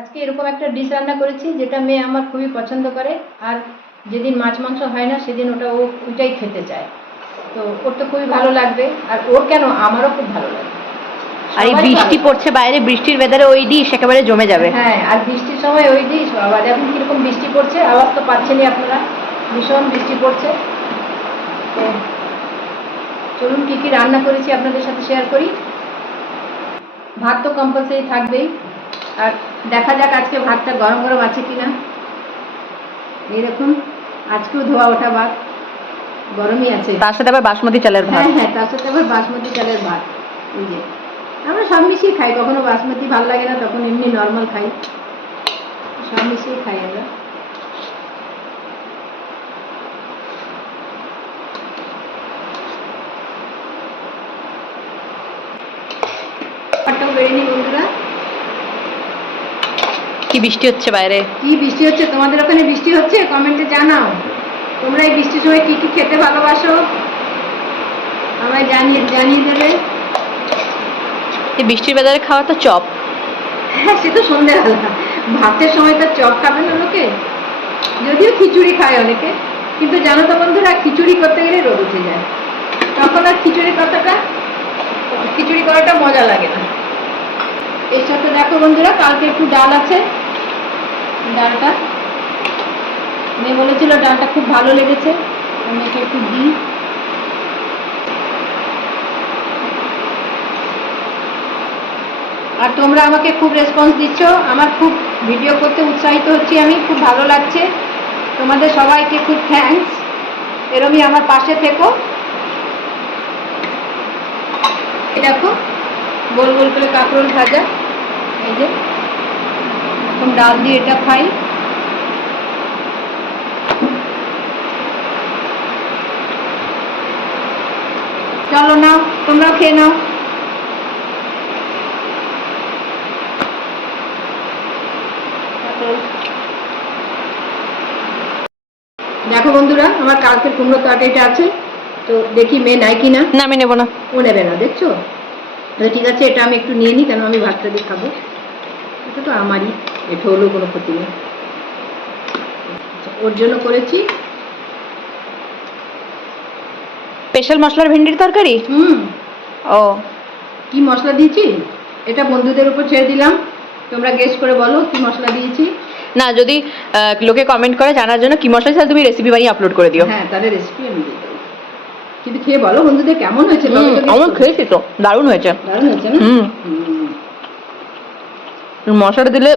আজকে এরকম একটা ডিশ রান্না করেছি যেটা মেয়ে আমার খুবই পছন্দ করে, আর যেদিন মাছ মাংস হয় না সেদিন ওইটাই খেতে চায়। তো ওর তো খুবই ভালো লাগবে, আর ওর কেন আমারও খুব ভালো লাগবে। আর এই বৃষ্টি পড়ছে বাইরে, বৃষ্টির ওয়েদারে ওই ডিশ একেবারে জমে যাবে। হ্যাঁ, আর বৃষ্টির সময় ওই ডিশ, আবার এখন কিরকম বৃষ্টি পড়ছে, আওয়াজ তো পাচ্ছেনই আপনারা, ভীষণ বৃষ্টি পড়ছে। তো চলুন কি কি রান্না করেছি আপনাদের সাথে শেয়ার করি। ভাত তো কম্পালসারি থাকবেই, আর দেখা যাক আজকে ভাতটা গরম গরম আছে কিনা। এই দেখুন, আজকেও ধোয়া ওঠা ভাত গরমই আছে, তার সাথে আবার বাসমতি চালের ভাত। হ্যাঁ হ্যাঁ, তার সাথে আবার বাসমতি চালের ভাত। এই যে আমরা সব মিশিয়ে খাই, কখনো বাসমতি ভালো লাগে না তখন এমনি নর্মাল খাই, সব মিশিয়ে খাই আমরা। ভাতটাও বেড়ে নিই বন্ধুরা। কি বৃষ্টি হচ্ছে বাইরে! কি বৃষ্টি হচ্ছে, তোমাদের ওখানে বৃষ্টি হচ্ছে? কমেন্টে জানাও তোমরা এই বৃষ্টির সময় কি কি খেতে ভালোবাসো, আমায় জানিয়ে দেবে। এই বৃষ্টির ওয়েদারে খাওয়া তো চপ। হ্যাঁ, সে তো সন্ধ্যাবেলা, ভাতের সময় তো চপ খাবে না লোকে, যদিও খিচুড়ি খায় অনেকে, কিন্তু জানো তো বন্ধুরা, খিচুড়ি করতে গেলে রোদ উঠে যায়, তখন আর খিচুড়ি করাটা মজা লাগে না। এর সাথে দেখো বন্ধুরা, কালকে একটু ডাল আছে, ডালটা মেয়ে বলেছিল ডালটা খুব ভালো লেগেছে, মেয়েকে একটু দিই। আর তোমরা আমাকে খুব রেসপন্স দিচ্ছ, আমার খুব ভিডিও করতে উৎসাহিত হচ্ছি, আমি খুব ভালো লাগছে। তোমাদের সবাইকে খুব থ্যাঙ্কস, এরমই আমার পাশে থেকো। দেখো গোল গোল করে কাঁকরোল ভাজা, এই যে এখন ডাল দিয়ে এটা খাই। চলো নাও, তোমরাও খেয়ে নাও। দেখো বন্ধুরা, আমার কালকের কুমড়ো তরকারিটা আছে, তো দেখি মেয়ে নেয় কিনা। না, আমি নেবো না। ও নেবে না, দেখছো? ঠিক আছে, এটা আমি একটু নিয়ে নিই, কেন আমি ভাতটা দিয়ে খাবো, এটা তো আমারই, এটা হলেও কোনো ক্ষতি নেই। ওর জন্য করেছি স্পেশাল মশলার ভেন্ডির তরকারি। ও, কি মশলা দিয়েছি এটা বন্ধুদের উপর ছেড়ে দিলাম, তোমরা গেস করে বলো কি মশলা দিয়েছি। না, যদি লোকে কমেন্ট করে জানার জন্য কি মশলা, তাহলে তুমি রেসিপি বানিয়ে আপলোড করে দিও। হ্যাঁ, তাহলে রেসিপি আমি দিয়ে দেবো, কিন্তু খেয়ে বলো বন্ধুদের কেমন হয়েছে। আমার খেয়েছি তো, দারুণ হয়েছে। দারুণ হয়েছে না? মশলাটা দিলে